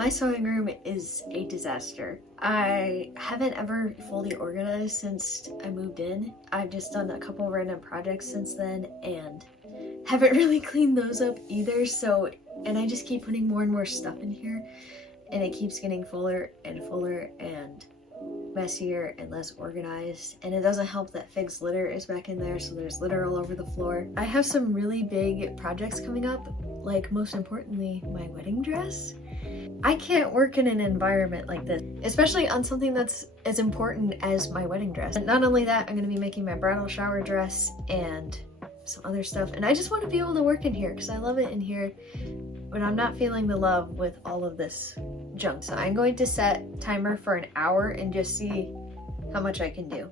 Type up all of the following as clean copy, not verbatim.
My sewing room is a disaster. I haven't ever fully organized since I moved in. I've just done a couple random projects since then and haven't really cleaned those up either. And I just keep putting more and more stuff in here and it keeps getting fuller and fuller and messier and less organized. And it doesn't help that Fig's litter is back in there, so there's litter all over the floor. I have some really big projects coming up, like most importantly, my wedding dress. I can't work in an environment like this, especially on something that's as important as my wedding dress. And not only that, I'm going to be making my bridal shower dress and some other stuff. And I just want to be able to work in here because I love it in here, but I'm not feeling the love with all of this junk. So I'm going to set timer for an hour and just see how much I can do.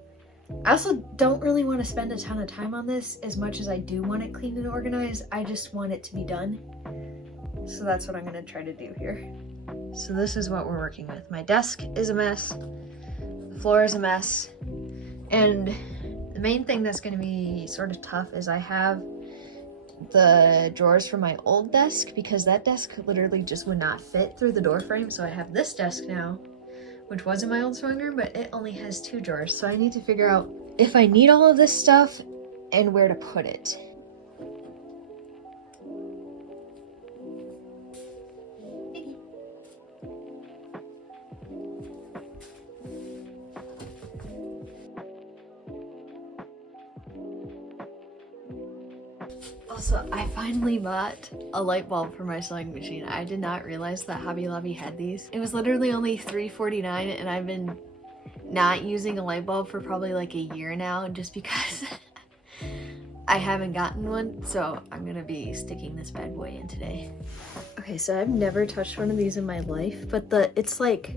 I also don't really want to spend a ton of time on this as much as I do want it clean and organized. I just want it to be done. So that's what I'm going to try to do here. So this is what we're working with. My desk is a mess, the floor is a mess, and the main thing that's going to be sort of tough is I have the drawers from my old desk because that desk literally just would not fit through the door frame. So I have this desk now, which was in my old sewing room, but it only has 2 drawers. So I need to figure out if I need all of this stuff and where to put it. Also, I finally bought a light bulb for my sewing machine. I did not realize that Hobby Lobby had these. It was literally only $3.49 and I've been not using a light bulb for probably like a year now just because I haven't gotten one. So I'm gonna be sticking this bad boy in today. Okay, so I've never touched one of these in my life, but it's like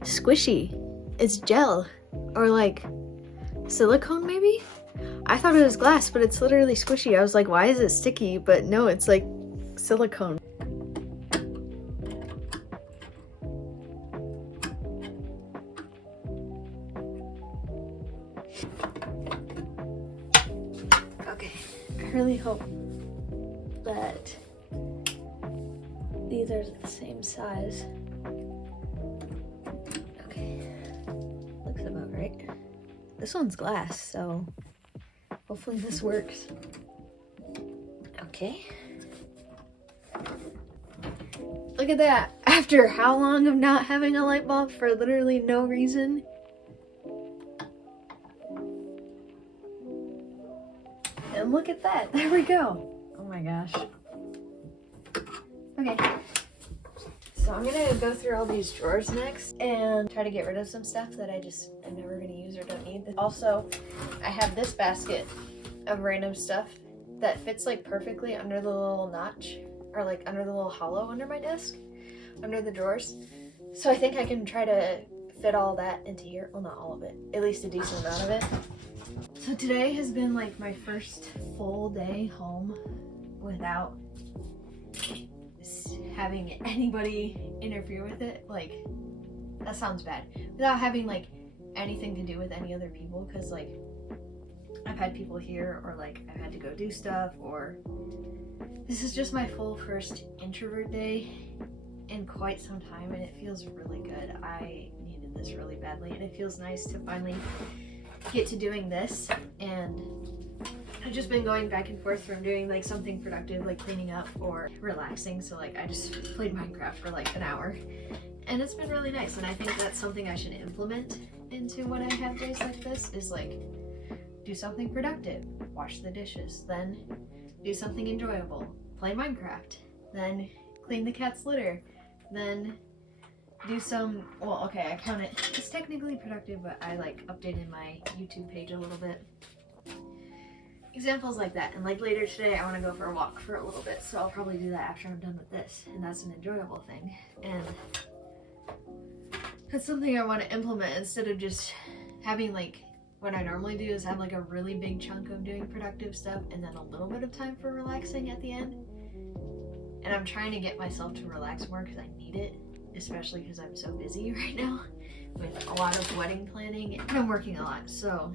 squishy. It's gel or like silicone maybe? I thought it was glass, but it's literally squishy. I was like, why is it sticky? But no, it's like silicone. Okay, I really hope that these are the same size. Okay, looks about right. This one's glass, so hopefully this works. Okay. Look at that. After how long of not having a light bulb for literally no reason. And look at that. There we go. Oh my gosh. Okay. So I'm gonna go through all these drawers next and try to get rid of some stuff that I'm never gonna use or don't need. Also, I have this basket of random stuff that fits like perfectly under the little notch or like under the little hollow under my desk, under the drawers. So I think I can try to fit all that into here. Well, not all of it, at least a decent amount of it. So today has been like my first full day home without having anybody interfere with it. Like, that sounds bad. Without having like anything to do with any other people, because like I've had people here or like I've had to go do stuff, or this is just my full first introvert day in quite some time and it feels really good. I needed this really badly and it feels nice to finally get to doing this. And I've just been going back and forth from doing like something productive like cleaning up or relaxing. So like I just played Minecraft for like an hour and it's been really nice, and I think that's something I should implement into when I have days like this, is like do something productive, wash the dishes, then do something enjoyable, play Minecraft, then clean the cat's litter, then do some, well, okay, I count it, it's technically productive, but I like updated my YouTube page a little bit. Examples like that. And like later today I want to go for a walk for a little bit, so I'll probably do that after I'm done with this, and that's an enjoyable thing. And that's something I want to implement instead of just having like, what I normally do is have like a really big chunk of doing productive stuff and then a little bit of time for relaxing at the end. And I'm trying to get myself to relax more because I need it, especially because I'm so busy right now with a lot of wedding planning and I'm working a lot, so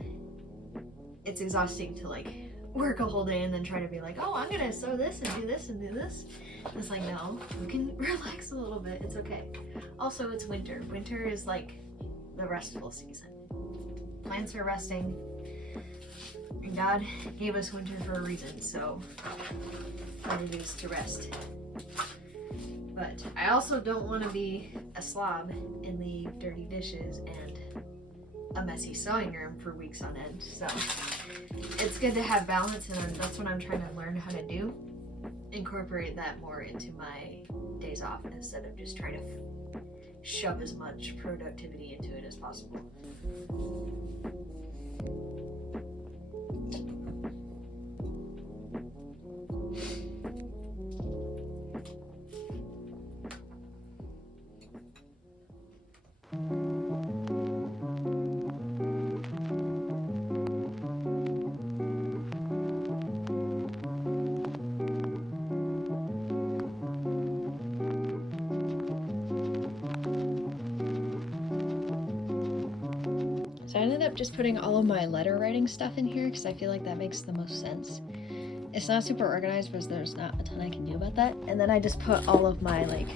it's exhausting to like work a whole day and then try to be like, oh, I'm gonna sew this and do this and do this. And it's like, no, we can relax a little bit. It's okay. Also, it's winter. Winter is like the restful season. Plants are resting. And God gave us winter for a reason, so all we do is to rest. But I also don't want to be a slob and leave dirty dishes and a messy sewing room for weeks on end. So it's good to have balance, and that's what I'm trying to learn how to do. Incorporate that more into my days off instead of just trying to shove as much productivity into it as possible. So I ended up just putting all of my letter writing stuff in here because I feel like that makes the most sense. It's not super organized because there's not a ton I can do about that. And then I just put all of my like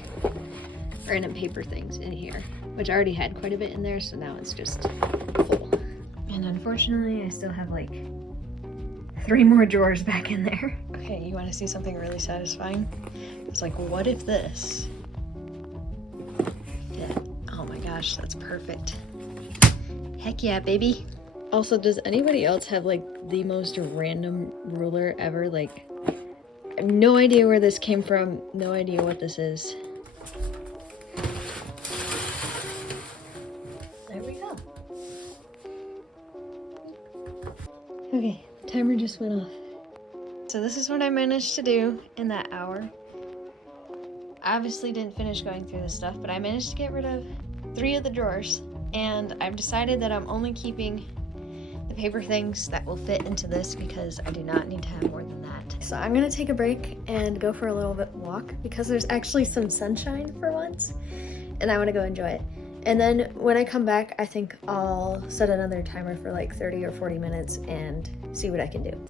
random paper things in here, which I already had quite a bit in there, so now it's just full. And unfortunately, I still have like 3 more drawers back in there. Okay, you want to see something really satisfying? It's like, what if this fit? Oh my gosh, that's perfect. Heck yeah, baby. Also, does anybody else have like the most random ruler ever? Like, I have no idea where this came from, no idea what this is. There we go. Okay, timer just went off. So this is what I managed to do in that hour. I obviously didn't finish going through this stuff, but I managed to get rid of 3 of the drawers. And I've decided that I'm only keeping the paper things that will fit into this because I do not need to have more than that. So I'm gonna take a break and go for a little bit walk because there's actually some sunshine for once and I wanna go enjoy it. And then when I come back, I think I'll set another timer for like 30 or 40 minutes and see what I can do.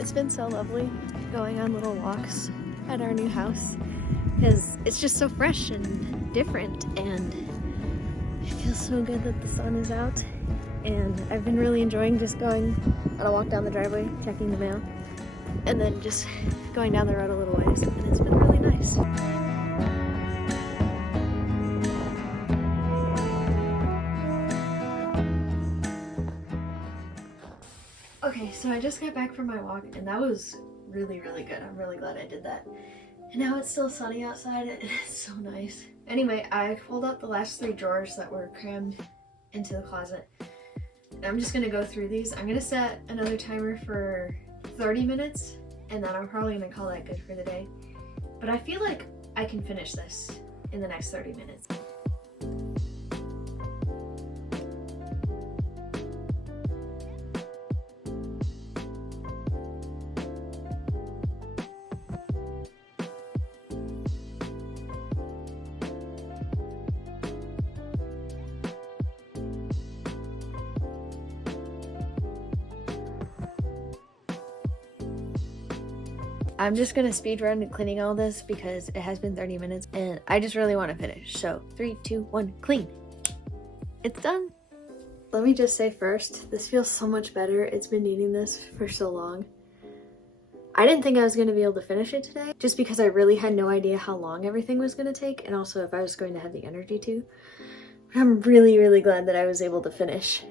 It's been so lovely going on little walks at our new house because it's just so fresh and different, and it feels so good that the sun is out. And I've been really enjoying just going on a walk down the driveway, checking the mail, and then just going down the road a little ways, and it's been really nice. Okay, so I just got back from my walk and that was really, really good. I'm really glad I did that. And now it's still sunny outside and it's so nice. Anyway, I pulled out the last 3 drawers that were crammed into the closet. And I'm just gonna go through these. I'm gonna set another timer for 30 minutes and then I'm probably gonna call that good for the day. But I feel like I can finish this in the next 30 minutes. I'm just gonna speed run cleaning all this because it has been 30 minutes and I just really want to finish. So 3, 2, 1, clean. It's done. Let me just say first, this feels so much better. It's been needing this for so long. I didn't think I was gonna be able to finish it today just because I really had no idea how long everything was gonna take and also if I was going to have the energy to. But I'm really, really glad that I was able to finish.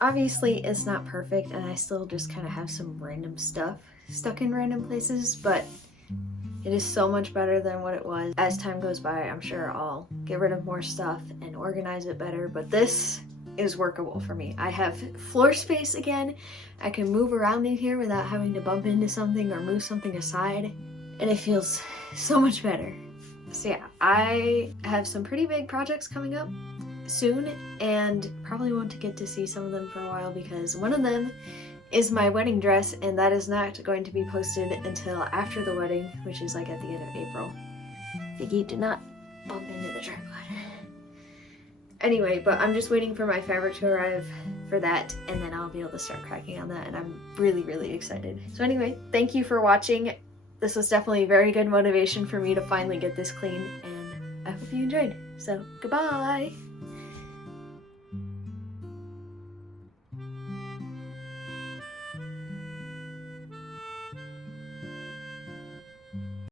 Obviously, it's not perfect, and I still just kind of have some random stuff stuck in random places, but it is so much better than what it was. As time goes by, I'm sure I'll get rid of more stuff and organize it better, but this is workable for me. I have floor space again. I can move around in here without having to bump into something or move something aside, and it feels so much better. So yeah, I have some pretty big projects coming up soon, and probably won't get to see some of them for a while because one of them is my wedding dress, and that is not going to be posted until after the wedding, which is like at the end of April. Vicky, do not bump into the tripod. Anyway, but I'm just waiting for my fabric to arrive for that, and then I'll be able to start cracking on that, and I'm really, really excited. So anyway, thank you for watching. This was definitely very good motivation for me to finally get this clean, and I hope you enjoyed. So, goodbye!